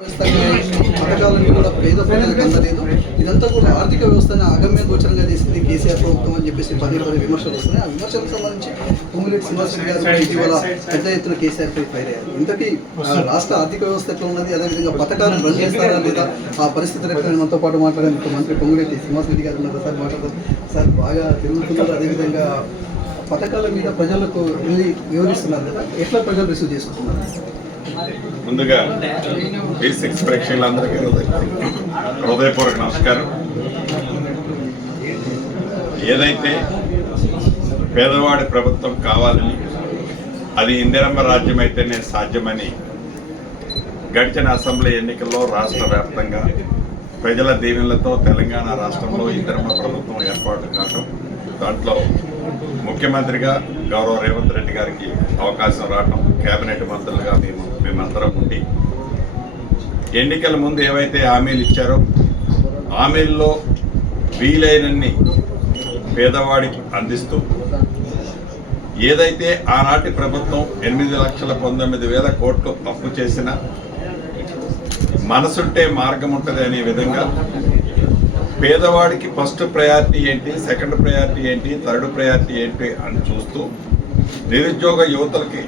పథకాలన్నీ కూడా పేద ప్రజలకు అందలేదు. ఇదంతా కూడా ఆర్థిక వ్యవస్థను అగమ్య గోచరంగా చేసింది కేసీఆర్ ప్రభుత్వం అని చెప్పేసి పదే విమర్శలు వస్తున్నాయి. ఆ విమర్శలకు సంబంధించి పొంగులేటి శ్రీనివాసరెడ్డి గారు ఇటీవల పెద్ద ఎత్తున కేసీఆర్ పై ఫైర్ అయ్యారు. ఇంతకీ రాష్ట్ర ఆర్థిక వ్యవస్థ ఎట్లా ఉన్నది, అదేవిధంగా పథకాలు రన్ చేస్తారా లేదా, ఆ పరిస్థితులు ఎట్లా మనతో పాటు మాట్లాడే మంత్రి పొంగులేటి శ్రీనివాసరెడ్డి గారు ఉన్నారు. సార్ మాట్లాడతారు. సార్ బాగా తిరుగుతున్నారు, అదేవిధంగా పథకాల మీద ప్రజలకు వెళ్ళి వివరిస్తున్నారు కదా, ఎట్లా ప్రజలు రిసీవ్ చేసుకుంటున్నారు? ముందుగా B6 ప్రేక్షకులందరికీ హృదయపూర్వక నమస్కారం. ఏదైతే పేదవాడి ప్రభుత్వం కావాలని, అది ఇందిరమ్మ రాజ్యం అయితేనే సాధ్యమని గడిచిన అసెంబ్లీ ఎన్నికల్లో రాష్ట్ర వ్యాప్తంగా ప్రజల దీవెనలతో తెలంగాణ రాష్ట్రంలో ఇందిరమ్మ ప్రభుత్వం ఏర్పాటు కావడం, దాంట్లో ముఖ్యమంత్రిగా గౌరవ రేవంత్ రెడ్డి గారికి అవకాశం రావడం, కేబినెట్ మంత్రులుగా మేమందరం ఉండి ఎన్నికల ముందు ఏవైతే హామీలు ఇచ్చారో హామీల్లో వీలైనన్ని పేదవాడికి అందిస్తూ, ఏదైతే ఆనాటి ప్రభుత్వం 8,19,000 కోట్లు అప్పు చేసిన మనసుంటే మార్గం ఉంటుంది అనే విధంగా పేదవాడికి ఫస్ట్ ప్రయారిటీ ఏంటి, సెకండ్ ప్రయారిటీ ఏంటి, థర్డ్ ప్రయారిటీ ఏంటి అని చూస్తూ నిరుద్యోగ యువతలకి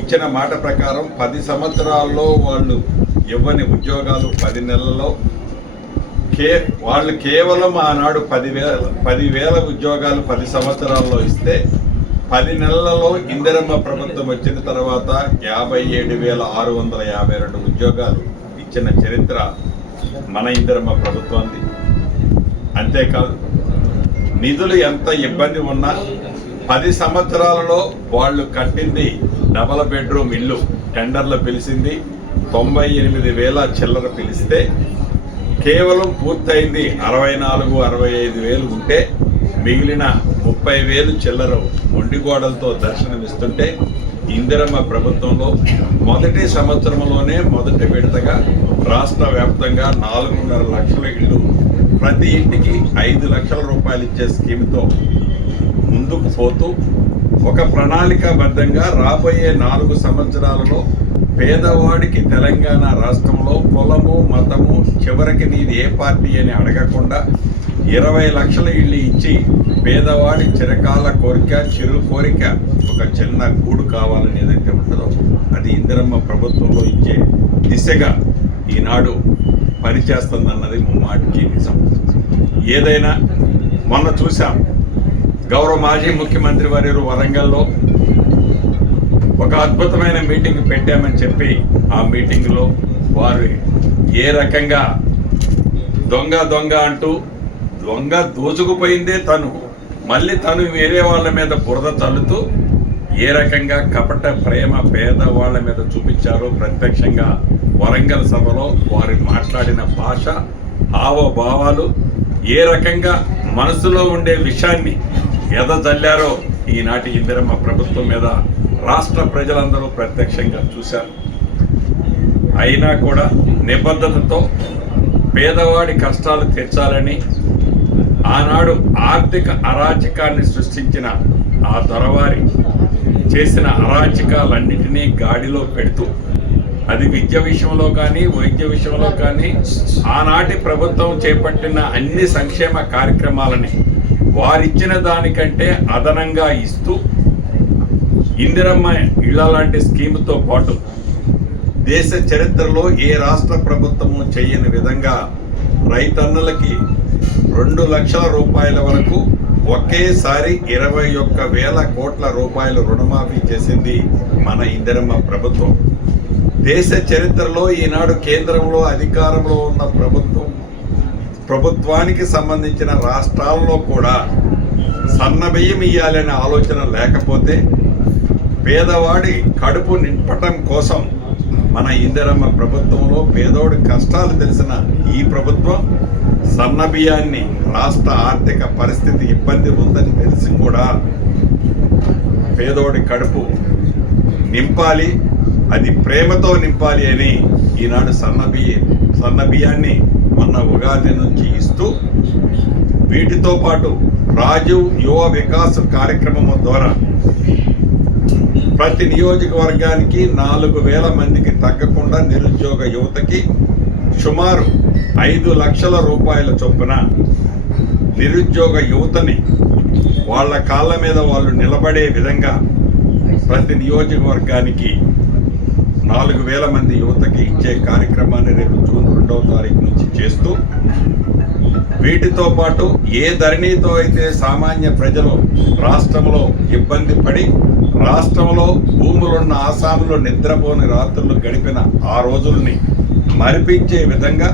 ఇచ్చిన మాట ప్రకారం 10 సంవత్సరాల్లో వాళ్ళు ఇవ్వని ఉద్యోగాలు 10 నెలల్లో వాళ్ళు కేవలం ఆనాడు 10,000 ఉద్యోగాలు 10 సంవత్సరాల్లో ఇస్తే 10 నెలలలో ఇందిరమ్మ ప్రభుత్వం వచ్చిన తర్వాత 57,652 ఉద్యోగాలు ఇచ్చిన చరిత్ర మన ఇందిరమ్మ ప్రభుత్వానికి. అంతేకాదు, నిధులు ఎంత ఇబ్బంది ఉన్నా 10 సంవత్సరాలలో వాళ్ళు కట్టింది డబల్ బెడ్రూమ్ ఇల్లు టెండర్లు పిలిచింది 98,000 చిల్లర పిలిస్తే కేవలం పూర్తయింది 64,000-65,000 ఉంటే మిగిలిన 30,000 చిల్లర మొండిగోడలతో దర్శనమిస్తుంటే ఇందిరమ్మ ప్రభుత్వంలో మొదటి సంవత్సరంలోనే మొదటి విడతగా రాష్ట్ర వ్యాప్తంగా 4.5 లక్షల ఇళ్ళు, ప్రతి ఇంటికి 5 లక్షల రూపాయలు ఇచ్చే స్కీమ్తో ముందుకు పోతూ ఒక ప్రణాళికాబద్ధంగా రాబోయే 4 సంవత్సరాలలో పేదవాడికి తెలంగాణ రాష్ట్రంలో కులము మతము చివరికి నీది ఏ పార్టీ అని అడగకుండా 20 లక్షల ఇళ్ళు ఇచ్చి పేదవాడి చిరకాల కోరిక, చిరు కోరిక ఒక చిన్న గూడు కావాలని ఏదైతే ఉంటుందో అది ఇందిరమ్మ ప్రభుత్వంలో ఇచ్చే దిశగా ఈనాడు పనిచేస్తుందన్నది ముమ్మాటికి నిజం. ఏదైనా మొన్న చూసాం, గౌరవ మాజీ ముఖ్యమంత్రి వారు వరంగల్లో ఒక అద్భుతమైన మీటింగ్ పెట్టామని చెప్పి ఆ మీటింగ్లో వారు ఏ రకంగా దొంగ అంటూ దొంగ దోచుకుపోయిందే తను, మళ్ళీ తను వేరే వాళ్ళ మీద బురద చల్లుతూ ఏ రకంగా కపట ప్రేమ పేదవాళ్ళ మీద చూపించారో ప్రత్యక్షంగా వరంగల్ సభలో వారు మాట్లాడిన భాష, హావభావాలు, ఏ రకంగా మనసులో ఉండే విషయాన్ని ఎదజల్లారో ఈనాటి ఇందిరమ్మ ప్రభుత్వం మీద రాష్ట్ర ప్రజలందరూ ప్రత్యక్షంగా చూశారు. అయినా కూడా నిబద్ధతతో పేదవాడి కష్టాలు తీర్చాలని ఆనాడు ఆర్థిక అరాచకాన్ని సృష్టించిన ఆ దొరవారి చేసిన అరాచకాలన్నింటినీ గాడిలో పెడుతూ, అది విద్య విషయంలో కానీ వైద్య విషయంలో కానీ ఆనాటి ప్రభుత్వం చేపట్టిన అన్ని సంక్షేమ కార్యక్రమాలని వారిచ్చిన దానికంటే అదనంగా ఇస్తూ ఇందిరమ్మ ఇళ్ల లాంటి స్కీముతో పాటు దేశ చరిత్రలో ఏ రాష్ట్ర ప్రభుత్వము చేయని విధంగా రైతన్నులకి 2 లక్షల రూపాయల వరకు ఒకేసారి 21,000 కోట్ల రూపాయలు రుణమాఫీ చేసింది మన ఇందిరమ్మ ప్రభుత్వం. దేశ చరిత్రలో ఈనాడు కేంద్రంలో అధికారంలో ఉన్న ప్రభుత్వానికి సంబంధించిన రాష్ట్రాల్లో కూడా సన్నబియ్యం ఇయ్యాలనే ఆలోచన లేకపోతే పేదవాడి కడుపు నింపటం కోసం మన ఇందిరమ్మ ప్రభుత్వంలో పేదోడి కష్టాలు తెలిసిన ఈ ప్రభుత్వం సన్నబియ్యాన్ని రాష్ట్ర ఆర్థిక పరిస్థితి ఇబ్బంది ఉందని తెలిసి కూడా పేదోడి కడుపు నింపాలి, అది ప్రేమతో నింపాలి అని ఈనాడు సన్నబియ్యాన్ని మొన్న ఉగాది నుంచి ఇస్తూ, వీటితో పాటు రాజీవ్ యువ వికాస్ కార్యక్రమం ద్వారా ప్రతి నియోజకవర్గానికి 4,000 మందికి తగ్గకుండా నిరుద్యోగ యువతకి సుమారు 5 లక్షల రూపాయల చొప్పున నిరుద్యోగ యువతని వాళ్ళ కాళ్ళ మీద వాళ్ళు నిలబడే విధంగా ప్రతి నియోజకవర్గానికి 4,000 మంది యువతకి ఇచ్చే కార్యక్రమాన్ని రేపు జూన్ 2వ తారీఖు నుంచి చేస్తూ, వీటితో పాటు ఏ ధరణితో అయితే సామాన్య ప్రజలు రాష్ట్రంలో ఇబ్బంది పడి రాష్ట్రంలో భూములున్న ఆసాములో నిద్రపోని రాత్రులు గడిపిన ఆ రోజుల్ని మరిపించే విధంగా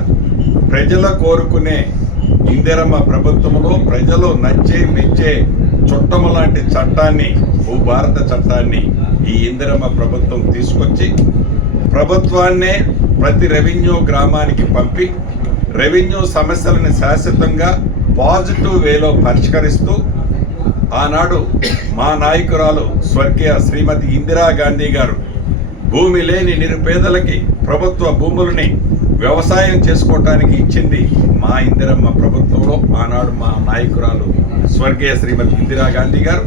ప్రజల కోరుకునే ఇందిరమ్మ ప్రభుత్వంలో ప్రజలు నచ్చే మెచ్చే చుట్టము లాంటి చట్టాన్ని, భూభారత చట్టాన్ని ఈ ఇందిరమ్మ ప్రభుత్వం తీసుకొచ్చి ప్రభుత్వాన్నే ప్రతి రెవెన్యూ గ్రామానికి పంపి రెవెన్యూ సమస్యలను శాశ్వతంగా పాజిటివ్ వేలో పరిష్కరిస్తూ, ఆనాడు మా నాయకురాలు స్వర్గీయ శ్రీమతి ఇందిరాగాంధీ గారు భూమి లేని నిరుపేదలకి ప్రభుత్వ భూములని వ్యవసాయం చేసుకోవటానికి ఇచ్చింది మా ఇందిరమ్మ ప్రభుత్వంలో. ఆనాడు మా నాయకురాలు స్వర్గీయ శ్రీమతి ఇందిరాగాంధీ గారు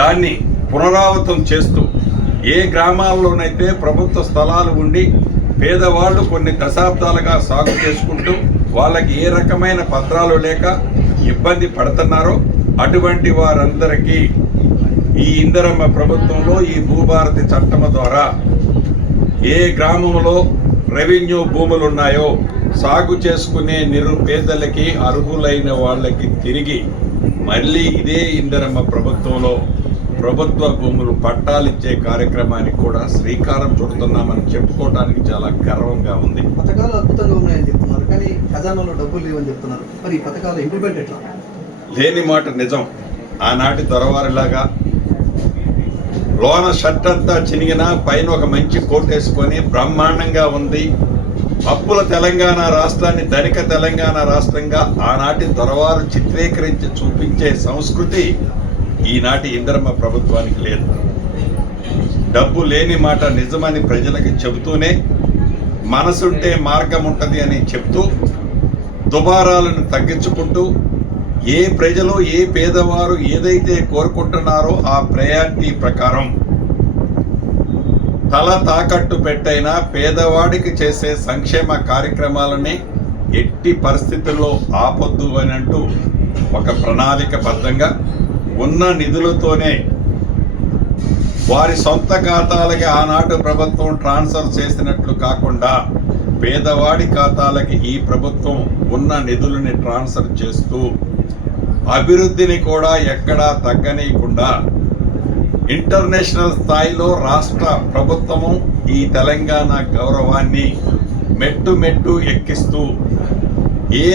దాన్ని పునరావృతం చేస్తూ, ఏ గ్రామాల్లోనైతే ప్రభుత్వ స్థలాలు ఉండి పేదవాళ్ళు కొన్ని దశాబ్దాలుగా సాగు చేసుకుంటూ వాళ్ళకి ఏ రకమైన పత్రాలు లేక ఇబ్బంది పడుతున్నారో అటువంటి వారందరికీ ఈ ఇందిరమ్మ ప్రభుత్వంలో ఈ భూభారతి చట్టం ద్వారా ఏ గ్రామంలో రెవెన్యూ భూములు ఉన్నాయో సాగు చేసుకునే నిరుపేదలకి అర్హులైన వాళ్ళకి తిరిగి మళ్ళీ ఇదే ఇందిరమ్మ ప్రభుత్వంలో ప్రభుత్వ భూములు పట్టాలిచ్చే కార్యక్రమానికి కూడా శ్రీకారం చుడుతున్నామని చెప్పుకోవడానికి చాలా గర్వంగా ఉంది. పథకాలు అద్భుతంగా ఉన్నాయని చెప్తున్నారు, కానీ ఖజానాలో డబ్బులు లేవని చెప్తున్నారు. మరి ఈ పథకాలు ఇంప్లిమెంట్ ఎట్లా? లేని మాట నిజం. ఆనాటి దొరవారిలాగా లోన షర్ట్ అంతా చినిగిన పైన ఒక మంచి కోట్ వేసుకొని బ్రహ్మాండంగా ఉంది. అప్పుల తెలంగాణ రాష్ట్రాన్ని ధనిక తెలంగాణ రాష్ట్రంగా ఆనాటి దొరవారు చిత్రీకరించి చూపించే సంస్కృతి ఈనాటి ఇందిరమ్మ ప్రభుత్వానికి లేదు. డబ్బు లేని మాట నిజమని ప్రజలకి చెబుతూనే మనసుంటే మార్గం ఉంటుంది అని చెప్తూ దుబారాలను తగ్గించుకుంటూ ఏ ప్రజలు ఏ పేదవారు ఏదైతే కోరుకుంటున్నారో ఆ ప్రయారిటీ ప్రకారం తల తాకట్టు పెట్టైనా పేదవాడికి చేసే సంక్షేమ కార్యక్రమాలని ఎట్టి పరిస్థితుల్లో ఆపొద్దు అని అంటూ ఒక ప్రణాళికబద్ధంగా ఉన్న నిధులతోనే వారి సొంత ఖాతాలకి ఆనాటి ప్రభుత్వం ట్రాన్స్ఫర్ చేసినట్లు కాకుండా పేదవాడి ఖాతాలకి ఈ ప్రభుత్వం ఉన్న నిధులని ట్రాన్స్ఫర్ చేస్తూ అభివృద్ధిని కూడా ఎక్కడా తగ్గనీయకుండా ఇంటర్నేషనల్ స్థాయిలో రాష్ట్ర ప్రభుత్వము ఈ తెలంగాణ గౌరవాన్ని మెట్టు మెట్టు ఎక్కిస్తూ ఏ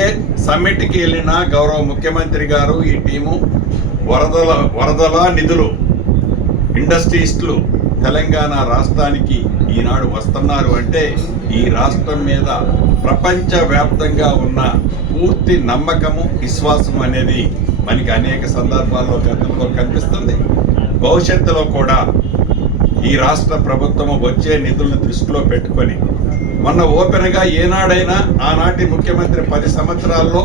సమ్మిట్కి వెళ్ళినా గౌరవ ముఖ్యమంత్రి గారు ఈ టీము వరదల నిధులు ఇండస్ట్రీస్లు తెలంగాణ రాష్ట్రానికి ఈనాడు వస్తున్నారు అంటే ఈ రాష్ట్రం మీద ప్రపంచవ్యాప్తంగా ఉన్న పూర్తి నమ్మకము విశ్వాసం అనేది మనకి అనేక సందర్భాల్లో గతంలో కనిపిస్తుంది. భవిష్యత్తులో కూడా ఈ రాష్ట్ర ప్రభుత్వము వచ్చే నిధులను దృష్టిలో పెట్టుకొని మొన్న ఓపెన్గా ఏనాడైనా ఆనాటి ముఖ్యమంత్రి 10 సంవత్సరాల్లో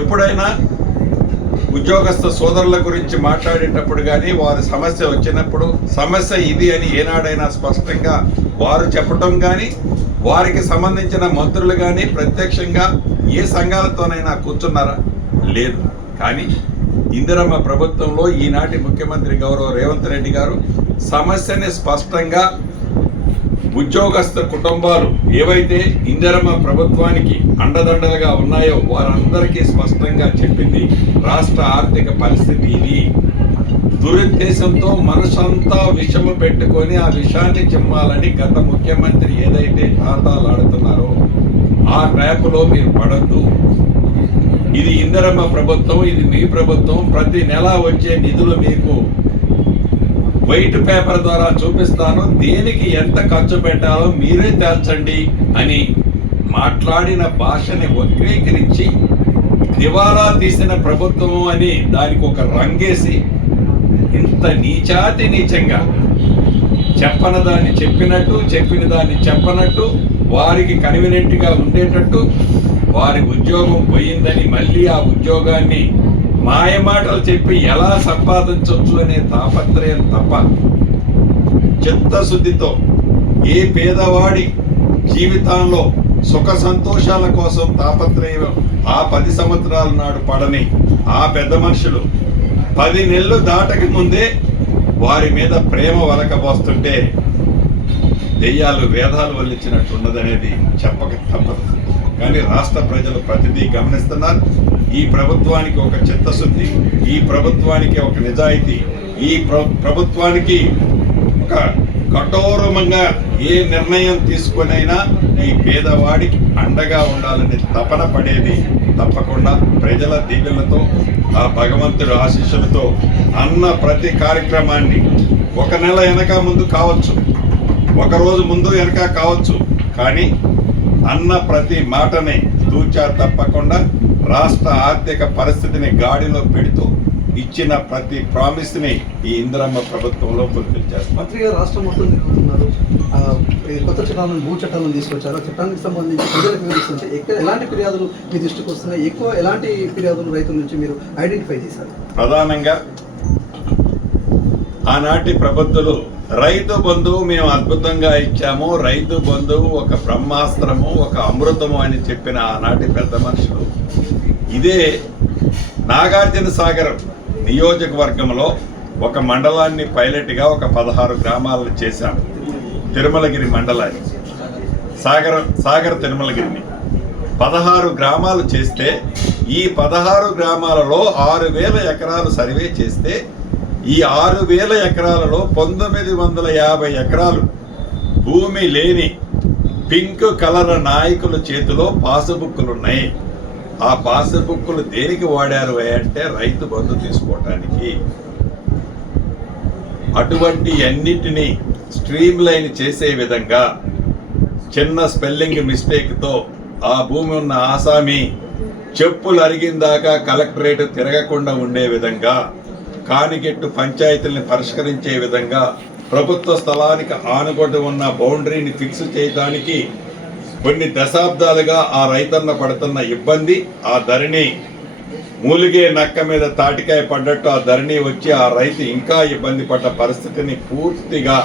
ఎప్పుడైనా ఉద్యోగస్థ సోదరుల గురించి మాట్లాడేటప్పుడు కానీ వారి సమస్య వచ్చినప్పుడు సమస్య ఇది అని ఏనాడైనా స్పష్టంగా వారు చెప్పడం కానీ వారికి సంబంధించిన మంత్రులు కానీ ప్రత్యక్షంగా ఏ సంఘాలతోనైనా కూర్చున్నారా? లేదు. కానీ ఇందిరమ్మ ప్రభుత్వంలో ఈనాటి ముఖ్యమంత్రి గౌరవ రేవంత్ రెడ్డి గారు సమస్యని స్పష్టంగా ఉద్యోగస్థ కుటుంబాలు ఏవైతే ఇందిరమ్మ ప్రభుత్వానికి అండదండలుగా ఉన్నాయో వారందరికీ స్పష్టంగా చెప్పింది రాష్ట్ర ఆర్థిక పరిస్థితి ఇది. దురుద్దేశంతో మనసంతా విషము పెట్టుకొని ఆ విషాన్ని చిమ్మాలని గత ముఖ్యమంత్రి ఏదైతే ఖాతాలు ఆడుతున్నారో ఆ ట్రాప్లో మీరు పడద్దు. ఇది ఇందిరమ్మ ప్రభుత్వం, ఇది మీ ప్రభుత్వం. ప్రతి నెల వచ్చే నిధులు మీకు వైట్ పేపర్ ద్వారా చూపిస్తాను, దేనికి ఎంత ఖర్చు పెట్టాలో మీరే తేల్చండి అని మాట్లాడిన భాషని వక్రీకరించి దివాలా తీసిన ప్రభుత్వము అని దానికి ఒక రంగేసి ఇంత నీచాతి నీచంగా చెప్పన దాన్ని చెప్పినట్టు చెప్పిన దాన్ని చెప్పనట్టు వారికి కన్వీనియంట్గా ఉండేటట్టు వారి ఉద్యోగం పోయిందని మళ్ళీ ఆ ఉద్యోగాన్ని మాయమాటలు చెప్పి ఎలా సంపాదించవచ్చు అనే తాపత్రయం తప్ప చిత్తశుద్ధితో ఏ పేదవాడి జీవితంలో సుఖ సంతోషాల కోసం తాపత్రయం ఆ 10 సంవత్సరాల నాడు పడని ఆ పెద్ద మనుషులు 10 నెలలు దాటక ముందే వారి మీద ప్రేమ వలకబోస్తుంటే దెయ్యాలు వేదాలు వల్లించినట్టున్నదనేది చెప్పక తప్పదు. కానీ రాష్ట్ర ప్రజలు ప్రతిదీ గమనిస్తున్నారు. ఈ ప్రభుత్వానికి ఒక చిత్తశుద్ధి, ఈ ప్రభుత్వానికి ఒక నిజాయితీ, ఈ ప్రభుత్వానికి ఒక కఠోరంగా ఏ నిర్ణయం తీసుకునైనా ఈ పేదవాడికి అండగా ఉండాలని తపన పడేది తప్పకుండా ప్రజల దీవెనలతో ఆ భగవంతుడి ఆశీస్సులతో అన్న ప్రతి కార్యక్రమాన్ని ఒక నెల వెనక ముందు కావచ్చు, ఒక రోజు ముందు వెనక కావచ్చు, కానీ అన్న ప్రతి మాటని తూచా తప్పకుండా రాష్ట్ర ఆర్థిక పరిస్థితిని గాడిలో పెడుతూ ఇచ్చిన ప్రతి ప్రామిస్ని ఈ ఇందిరమ్మ ప్రభుత్వంలో పూర్తి చేస్తారు. మంత్రి గారు రాష్ట్రం మొత్తం తిరుగుతున్నారు. కొత్త చట్టాలను భూ చట్టాలను తీసుకొచ్చారు. ఆ చట్టానికి సంబంధించి ప్రజలకు వివరిస్తుంటే ఎలాంటి ఫిర్యాదులు మీ దృష్టికి వస్తున్నాయి? ఎక్కువ ఎలాంటి ఫిర్యాదులు రైతుల నుంచి మీరు ఐడెంటిఫై చేశారు? ప్రధానంగా ఆనాటి ప్రభుత్వాలు రైతు బంధువు మేము అద్భుతంగా ఇచ్చాము, రైతు బంధువు ఒక బ్రహ్మాస్త్రము, ఒక అమృతము అని చెప్పిన ఆనాటి పెద్ద మనుషులు ఇదే నాగార్జున సాగర్ నియోజకవర్గంలో ఒక మండలాన్ని పైలట్గా ఒక 16 గ్రామాలను చేశాము. తిరుమలగిరి మండలాన్ని సాగర్ తిరుమలగిరిని 16 గ్రామాలు చేస్తే ఈ 16 గ్రామాలలో 6,000 ఎకరాలు సర్వే చేస్తే ఈ 6,000 ఎకరాలలో 950 ఎకరాలు భూమి లేని పింక్ కలర్ నాయకుల చేతిలో పాసుబుక్కులు ఉన్నాయి. ఆ పాసుబుక్కులు దేనికి వాడారు అంటే రైతు బంధు తీసుకోవటానికి. అటువంటి అన్నిటినీ స్ట్రీమ్ లైన్ చేసే విధంగా చిన్న స్పెల్లింగ్ మిస్టేక్తో ఆ భూమి ఉన్న ఆసామి చెప్పులు అరిగిందాకా కలెక్టరేట్ తిరగకుండా ఉండే విధంగా, కానిగెట్టు పంచాయతీలను పరిష్కరించే విధంగా, ప్రభుత్వ స్థలానికి ఆనుగొడ్డు ఉన్న బౌండరీని ఫిక్స్ చేయడానికి కొన్ని దశాబ్దాలుగా ఆ రైతన్న పడుతున్న ఇబ్బంది, ఆ ధరణి మూలిగే నక్క మీద తాటికాయ పడ్డట్టు ఆ ధరణి వచ్చి ఆ రైతు ఇంకా ఇబ్బంది పడ్డ పరిస్థితిని పూర్తిగా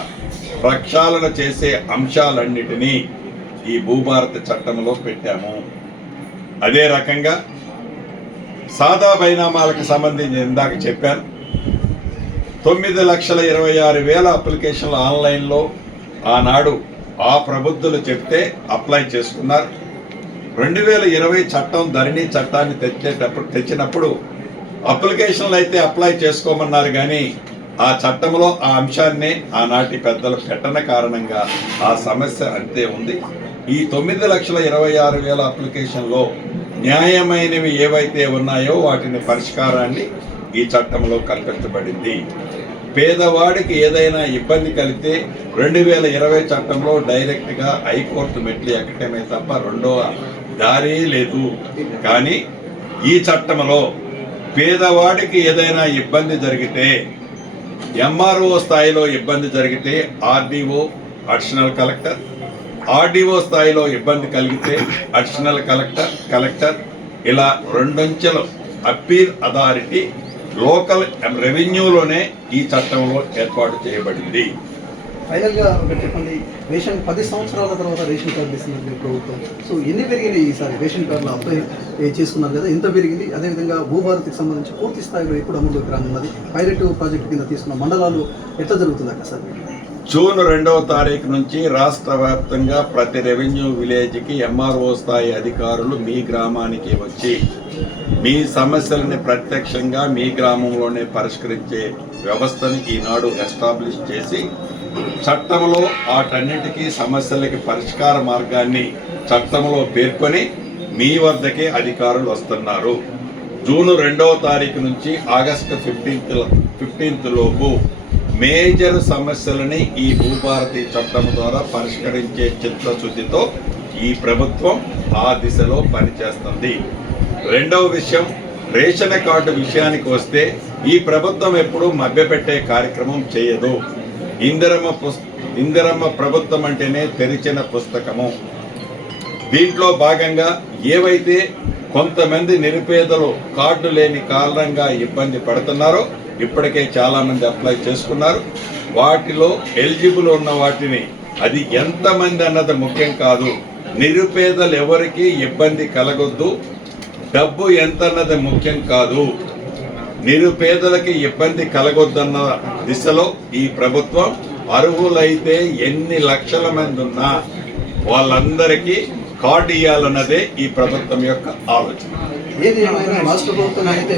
ప్రక్షాళన చేసే అంశాలన్నిటినీ ఈ భూభారతి చట్టంలో పెట్టాము. అదే రకంగా సాదా బైనామాలకు సంబంధించి ఇందాక చెప్పాను, 9,26,000 అప్లికేషన్లు ఆన్లైన్లో ఆనాడు ఆ ప్రభుత్వాలు చెప్తే అప్లై చేసుకున్నారు. 2020 చట్టం ధరణి చట్టాన్ని తెచ్చినప్పుడు అప్లికేషన్లు అయితే అప్లై చేసుకోమన్నారు, కానీ ఆ చట్టంలో ఆ అంశాన్ని ఆనాటి పెద్దలు పెట్టన కారణంగా ఆ సమస్య అంతే ఉంది. ఈ 9,26,000 అప్లికేషన్లో న్యాయమైనవి ఏవైతే ఉన్నాయో వాటిని పరిష్కారాన్ని ఈ చట్టంలో కల్పించబడింది. పేదవాడికి ఏదైనా ఇబ్బంది కలిగితే 2020 చట్టంలో డైరెక్ట్గా హైకోర్టు మెట్లు ఎక్కటమే తప్ప రెండో దారి లేదు. కానీ ఈ చట్టంలో పేదవాడికి ఏదైనా ఇబ్బంది జరిగితే, ఎంఆర్ఓ స్థాయిలో ఇబ్బంది జరిగితే ఆర్డీఓ అడిషనల్ కలెక్టర్, ఆర్డీఓ స్థాయిలో ఇబ్బంది కలిగితే అడిషనల్ కలెక్టర్ ఇలా 2 అంచెలు అప్పీల్ అథారిటీ లోకల్ రెవెన్యూలోనే ఈ చట్టంలో ఏర్పాటు చేయబడింది. ఫైనల్గా ఒకటి చెప్పండి, రేషన్ 10 సంవత్సరాల తర్వాత రేషన్ కార్డు ఇస్తున్నది ప్రభుత్వం. సో ఎన్ని పెరిగినాయి ఈసారి రేషన్ కార్డులు అప్లై చేసుకున్నారు కదా, ఎంత పెరిగింది? అదేవిధంగా భూభారతికి సంబంధించి పూర్తి స్థాయిలో ఎప్పుడు అమలులోకి రానున్నది? పైలట్ ప్రాజెక్టు కింద తీసుకున్న మండలాలు ఎట్లా జరుగుతుంది అక్కడ సార్? జూన్ 2వ తారీఖు నుంచి రాష్ట్ర వ్యాప్తంగా ప్రతి రెవెన్యూ విలేజ్కి ఎంఆర్ఓ స్థాయి అధికారులు మీ గ్రామానికి వచ్చి మీ సమస్యలని ప్రత్యక్షంగా మీ గ్రామంలోనే పరిష్కరించే వ్యవస్థని ఈనాడు ఎస్టాబ్లిష్ చేసి చట్టంలో వాటన్నిటికీ సమస్యలకి పరిష్కార మార్గాన్ని చట్టంలో పేర్కొని మీ వద్దకే అధికారులు వస్తున్నారు. జూన్ 2వ తారీఖు నుంచి ఆగస్టు 15th లోపు మేజర్ సమస్యలని ఈ భూభారతి చట్టం ద్వారా పరిష్కరించే చిత్తశుద్ధితో ఈ ప్రభుత్వం ఆ దిశలో పనిచేస్తుంది. రెండవ విషయం, రేషన్ కార్డు విషయానికి వస్తే ఈ ప్రభుత్వం ఎప్పుడూ మభ్యపెట్టే కార్యక్రమం చేయదు. ఇందిరమ్మ ప్రభుత్వం అంటేనే తెరిచిన పుస్తకము. దీంట్లో భాగంగా ఏవైతే కొంతమంది నిరుపేదలు కార్డు లేని కారణంగా ఇబ్బంది పడుతున్నారో ఇప్పటికే చాలామంది అప్లై చేసుకున్నారు. వాటిలో ఎలిజిబుల్ ఉన్న వాటిని అది ఎంతమంది అన్నది ముఖ్యం కాదు, నిరుపేదలు ఎవరికి ఇబ్బంది కలగొద్దు, డబ్బు ఎంత అన్నది ముఖ్యం కాదు, నిరుపేదలకి ఇబ్బంది కలగొద్దన్న దిశలో ఈ ప్రభుత్వం అర్హులైతే ఎన్ని లక్షల మంది ఉన్నా వాళ్ళందరికీ కార్డు ఇవ్వాలన్నదే ఈ ప్రభుత్వం యొక్క ఆలోచన. ఏది ఏమైనా రాష్ట్ర ప్రభుత్వం అయితే